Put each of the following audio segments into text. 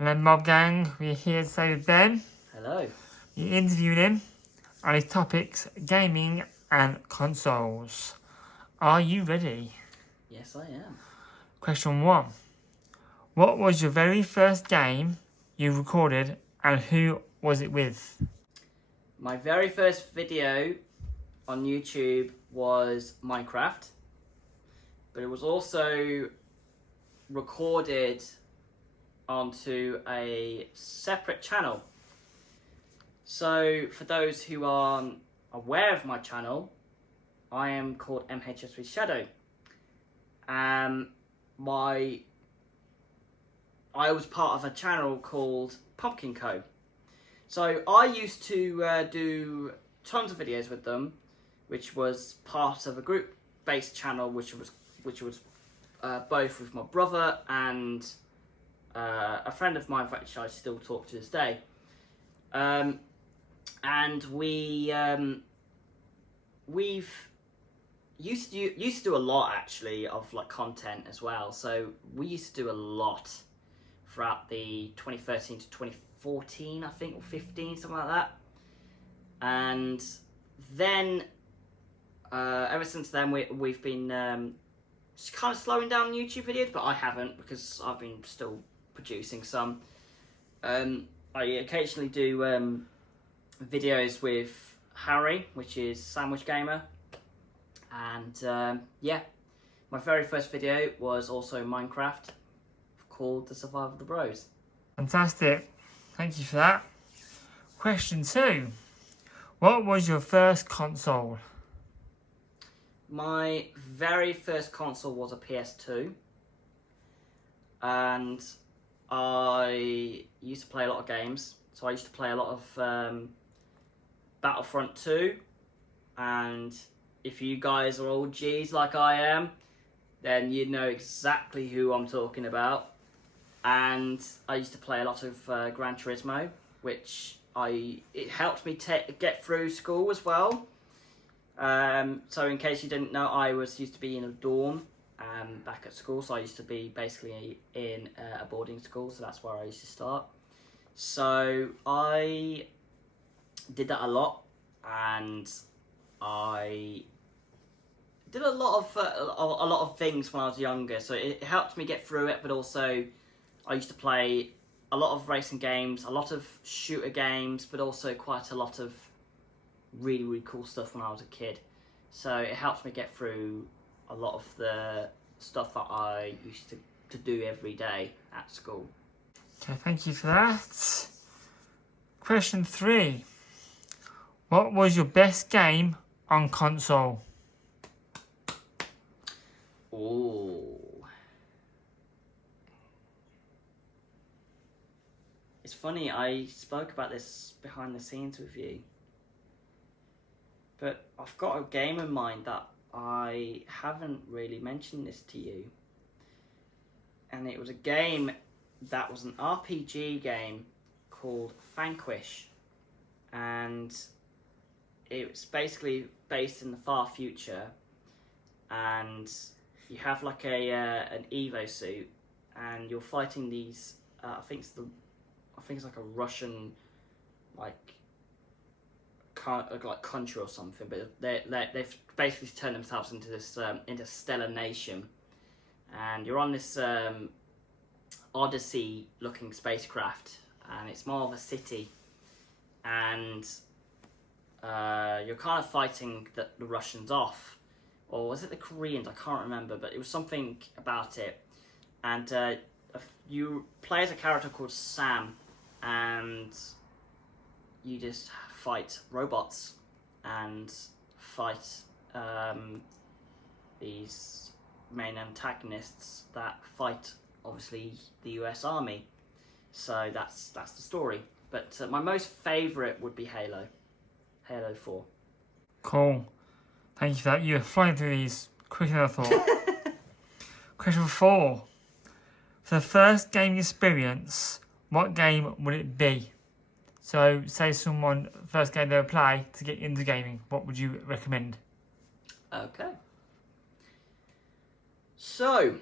And then Mob Gang, we're here today with Ben. Hello. We interviewed him on his topics, gaming and consoles. Are you ready? Yes, I am. Question 1. What was your very first game you recorded and who was it with? My very first video on YouTube was Minecraft, but it was also recorded onto a separate channel. So for those who aren't aware of my channel, I am called MHS with Shadow. I was part of a channel called Pumpkin Co. So I used to do tons of videos with them, which was part of a group-based channel, which was both with my brother and a friend of mine, which I still talk to this day. And we've used to do a lot actually of like content as well. So we used to do a lot throughout the 2013 to 2014, I think, or 15, something like that. And then ever since then we've been kind of slowing down YouTube videos, but I haven't, because I've been still producing some. I occasionally do videos with Harry, which is Sandwich Gamer, and yeah, my very first video was also Minecraft, called The Survival of the Bros. Fantastic. Thank you for that. Question 2. What was your first console? My very first console was a PS2, and I used to play a lot of games. So I used to play a lot of Battlefront 2, and if you guys are all G's like I am, then you know exactly who I'm talking about. And I used to play a lot of Gran Turismo, which it helped me get through school as well. So in case you didn't know, I used to be in a dorm back at school, so I used to be basically in a boarding school, so that's where I used to start. So I did that a lot, and I did a lot of things when I was younger, so it helped me get through it. But also I used to play a lot of racing games, a lot of shooter games, but also quite a lot of really, really cool stuff when I was a kid. So it helped me get through a lot of the stuff that I used to do every day at school. Okay, thank you for that. Question 3. What was your best game on console? Oh. It's funny, I spoke about this behind the scenes with you, but I've got a game in mind that I haven't really mentioned this to you. And it was a game that was an RPG game called Vanquish. And it's basically based in the far future. And you have like an Evo suit, and you're fighting these. I think it's like a Russian country or something, but they've basically turned themselves into this interstellar nation, and you're on this Odyssey looking spacecraft, and it's more of a city, and you're kind of fighting the Russians off, or was it the Koreans? I can't remember, but it was something about it. And you play as a character called Sam, and you just fight robots and fight these main antagonists that fight, obviously, the US Army. So that's the story. But my most favourite would be Halo 4. Cool. Thank you for that. You were flying through these quicker than I thought. Question 4. For the first gaming experience, what game would it be? So, say someone, first game they would play to get into gaming, what would you recommend? Okay. So,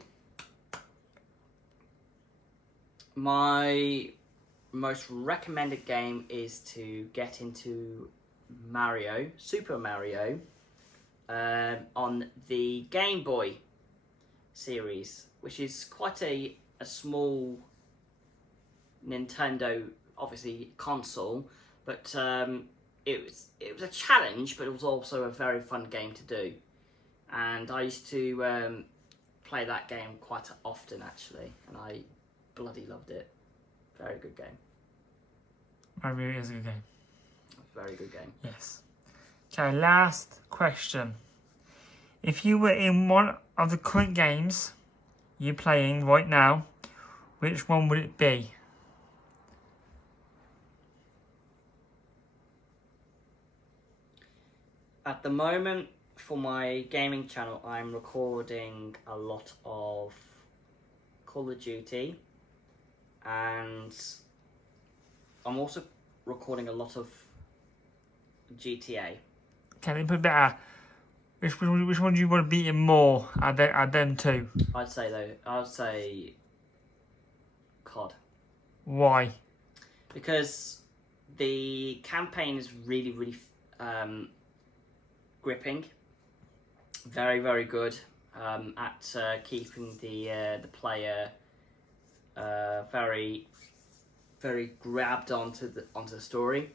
My most recommended game is to get into Super Mario, on the Game Boy series, which is quite a small Nintendo, obviously, console, but it was a challenge, but it was also a very fun game to do. And I used to play that game quite often, actually, and I bloody loved it. Very good game. Mario is a good game. Very good game. Yes. Okay, last question. If you were in one of the current games you're playing right now, which one would it be? At the moment, for my gaming channel, I'm recording a lot of Call of Duty, and I'm also recording a lot of GTA. Okay, let me put it better. Which one do you want to beat in more at them two? I'd say COD. Why? Because the campaign is really, really gripping. Very, very good at keeping the player very, very grabbed onto the story,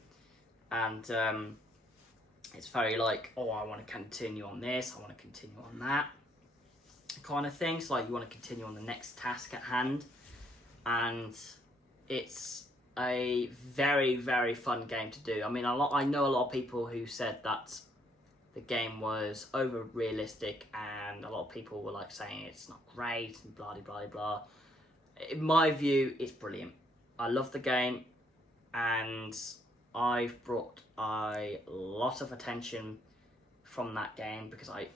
and it's very like, oh, I want to continue on this, I want to continue on that kind of thing. So like, you want to continue on the next task at hand, and it's a very, very fun game to do. I mean, I know a lot of people who said that the game was over realistic, and a lot of people were like saying it's not great and blah blah blah. In my view, it's brilliant. I love the game, and I've brought a lot of attention from that game because I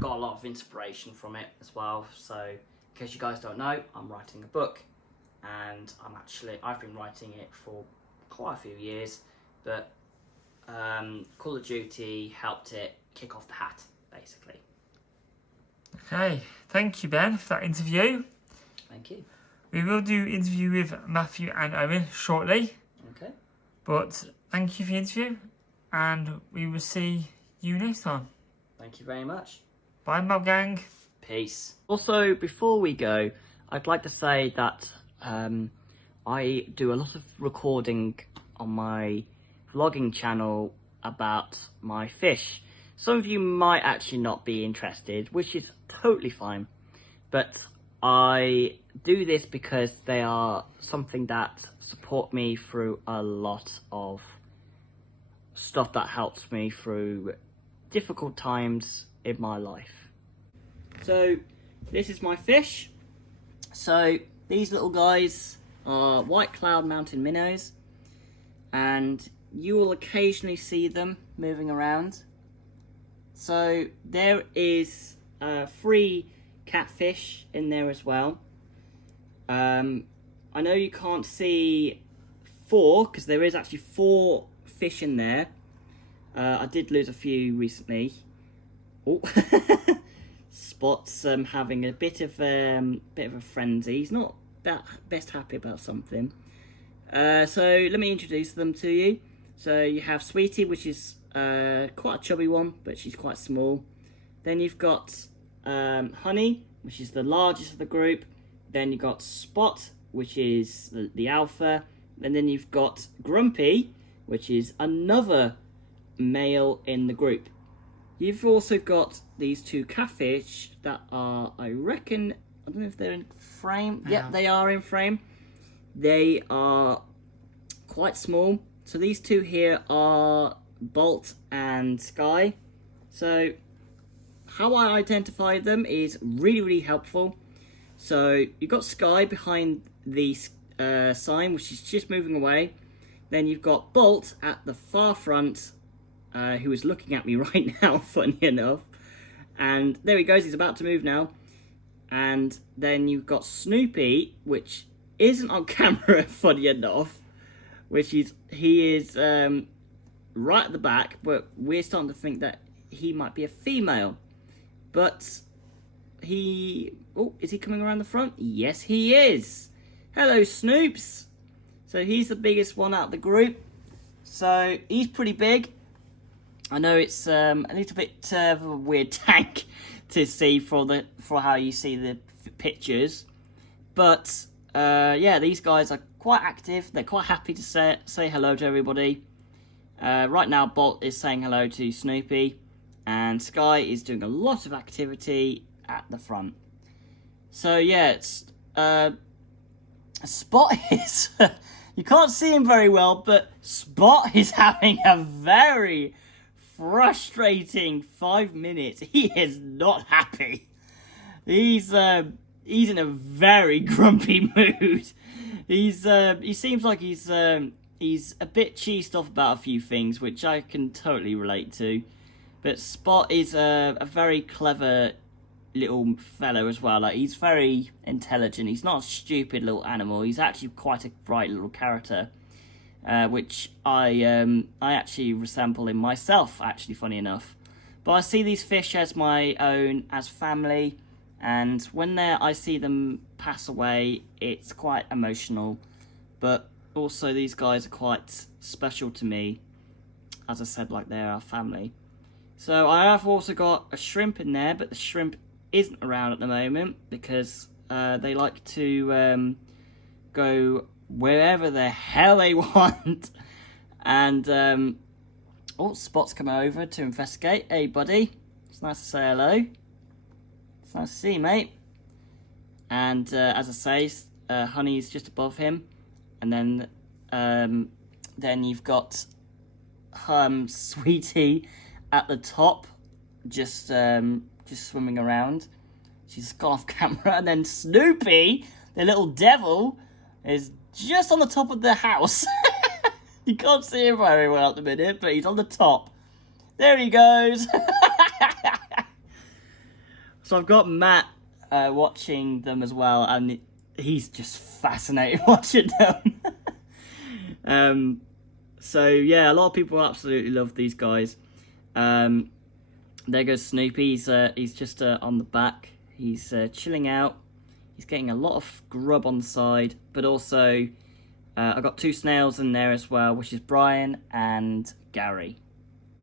got a lot of inspiration from it as well. So, in case you guys don't know, I'm writing a book, and I've been writing it for quite a few years, but Call of Duty helped it kick off the hat, basically. Okay, thank you, Ben, for that interview. Thank you. We will do interview with Matthew and Owen shortly. Okay. But thank you for the interview, and we will see you next time. Thank you very much. Bye, Mob Gang. Peace. Also, before we go, I'd like to say that I do a lot of recording on my vlogging channel about my fish. Some of you might actually not be interested, which is totally fine, but I do this because they are something that support me through a lot of stuff that helps me through difficult times in my life. So this is my fish. So these little guys are white cloud mountain minnows, and you will occasionally see them moving around. So there is 3 catfish in there as well. I know you can't see 4 because there is actually 4 fish in there. I did lose a few recently. Oh, Spot's having a bit of a frenzy. He's not that best happy about something. So let me introduce them to you. So you have Sweetie, which is quite a chubby one, but she's quite small. Then you've got Honey, which is the largest of the group. Then you've got Spot, which is the alpha. And then you've got Grumpy, which is another male in the group. You've also got these 2 catfish that are, I reckon, I don't know if they're in frame. Yeah. Yep, they are in frame. They are quite small. So these 2 here are Bolt and Sky. So how I identify them is really, really helpful. So you've got Sky behind the sign, which is just moving away. Then you've got Bolt at the far front, who is looking at me right now, funny enough. And there he goes, he's about to move now. And then you've got Snoopy, which isn't on camera, funny enough. He is right at the back, but we're starting to think that he might be a female. But is he coming around the front? Yes, he is. Hello, Snoops. So he's the biggest one out of the group. So he's pretty big. I know it's a little bit of a weird tank to see for how you see the pictures, but yeah, these guys are quite active. They're quite happy to say hello to everybody. Right now, Bolt is saying hello to Snoopy, and Sky is doing a lot of activity at the front. So yeah, it's Spot is you can't see him very well, but Spot is having a very frustrating 5 minutes. He is not happy. He's in a very grumpy mood. He seems like he's a bit cheesed off about a few things, which I can totally relate to. But Spot is a very clever little fellow as well. Like, he's very intelligent. He's not a stupid little animal. He's actually quite a bright little character, which I actually resemble in myself, actually, funny enough. But I see these fish as my own, as family, and when I see them pass away, it's quite emotional. But also, these guys are quite special to me. As I said, like, they're our family. So I have also got a shrimp in there, but the shrimp isn't around at the moment because they like to go wherever the hell they want. And Spot's coming over to investigate. Hey, buddy. It's nice to say hello. It's nice to see you, mate. And as I say, Honey's just above him. And then you've got Sweetie at the top, just swimming around. She's gone off camera. And then Snoopy, the little devil, is just on the top of the house. You can't see him very well at the minute, but he's on the top. There he goes. So I've got Matt watching them as well, and he's just fascinated watching them. So yeah, a lot of people absolutely love these guys. There goes Snoopy. He's just on the back. He's chilling out. He's getting a lot of grub on the side, but also I've got two snails in there as well, which is Brian and Gary.